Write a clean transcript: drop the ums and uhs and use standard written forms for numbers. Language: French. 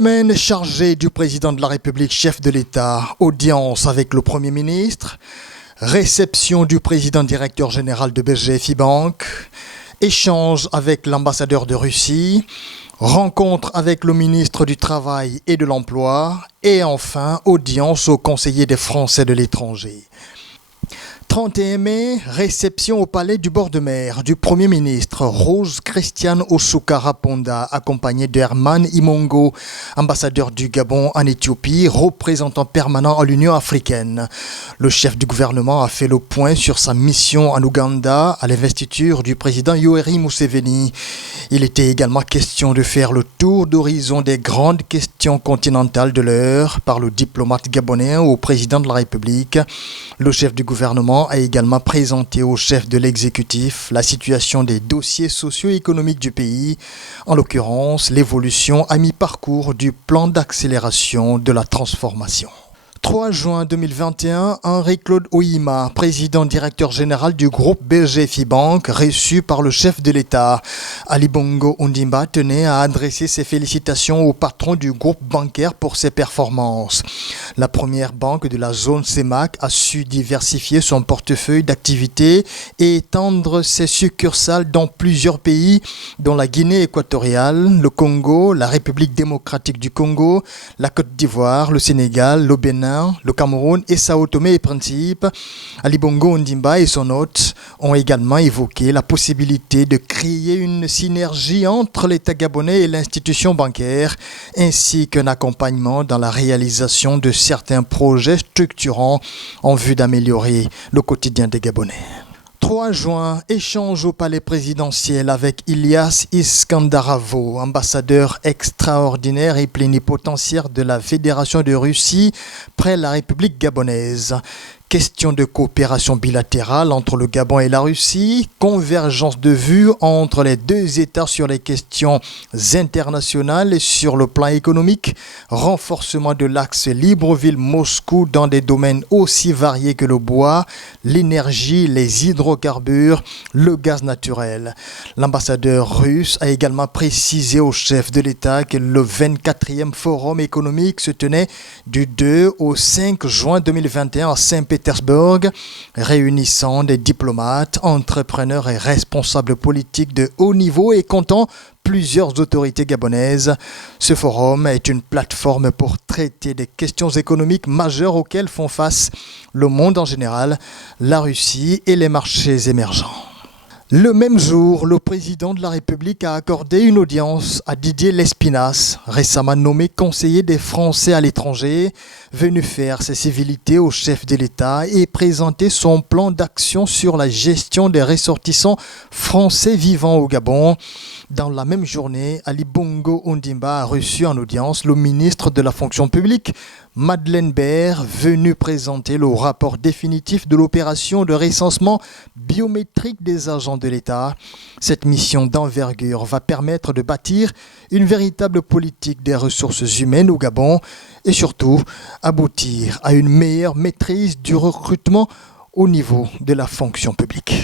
Semaine chargée du président de la République, chef de l'État, audience avec le Premier ministre, réception du président directeur général de BGFI Bank, échange avec l'ambassadeur de Russie, rencontre avec le ministre du Travail et de l'Emploi et enfin audience au conseiller des Français de l'étranger. 31 mai, réception au palais du bord de mer du Premier ministre Rose Christiane Ossouka Ponda, accompagné d'Herman Imongo, ambassadeur du Gabon en Éthiopie, représentant permanent à l'Union africaine. Le chef du gouvernement a fait le point sur sa mission en Ouganda à l'investiture du président Yoweri Museveni. Il était également question de faire le tour d'horizon des grandes questions continentales de l'heure par le diplomate gabonais au président de la République. Le chef du gouvernement a également présenté au chef de l'exécutif la situation des dossiers socio-économiques du pays, en l'occurrence l'évolution à mi-parcours du plan d'accélération de la transformation. 3 juin 2021, Henri-Claude Oyima, président directeur général du groupe BGFI Bank, reçu par le chef de l'État. Ali Bongo Ondimba tenait à adresser ses félicitations au patron du groupe bancaire pour ses performances. La première banque de la zone CEMAC a su diversifier son portefeuille d'activités et étendre ses succursales dans plusieurs pays, dont la Guinée équatoriale, le Congo, la République démocratique du Congo, la Côte d'Ivoire, le Sénégal, le Bénin, le Cameroun et Sao Tomé et Principe. Ali Bongo Ondimba et son hôte ont également évoqué la possibilité de créer une synergie entre l'État gabonais et l'institution bancaire, ainsi qu'un accompagnement dans la réalisation de certains projets structurants en vue d'améliorer le quotidien des Gabonais. 3 juin, échange au palais présidentiel avec Ilyas Iskandarov, ambassadeur extraordinaire et plénipotentiaire de la Fédération de Russie près la République gabonaise. Question de coopération bilatérale entre le Gabon et la Russie, convergence de vues entre les deux États sur les questions internationales et sur le plan économique, renforcement de l'axe Libreville-Moscou dans des domaines aussi variés que le bois, l'énergie, les hydrocarbures, le gaz naturel. L'ambassadeur russe a également précisé au chef de l'État que le 24e forum économique se tenait du 2 au 5 juin 2021 à Saint-Pétersbourg, réunissant des diplomates, entrepreneurs et responsables politiques de haut niveau et comptant plusieurs autorités gabonaises. Ce forum est une plateforme pour traiter des questions économiques majeures auxquelles font face le monde en général, la Russie et les marchés émergents. Le même jour, le président de la République a accordé une audience à Didier Lespinasse, récemment nommé conseiller des Français à l'étranger, venu faire ses civilités au chef de l'État et présenter son plan d'action sur la gestion des ressortissants français vivant au Gabon. Dans la même journée, Ali Bongo Ondimba a reçu en audience le ministre de la fonction publique, Madeleine Baird, venue présenter le rapport définitif de l'opération de recensement biométrique des agents de l'État. Cette mission d'envergure va permettre de bâtir une véritable politique des ressources humaines au Gabon et surtout aboutir à une meilleure maîtrise du recrutement au niveau de la fonction publique.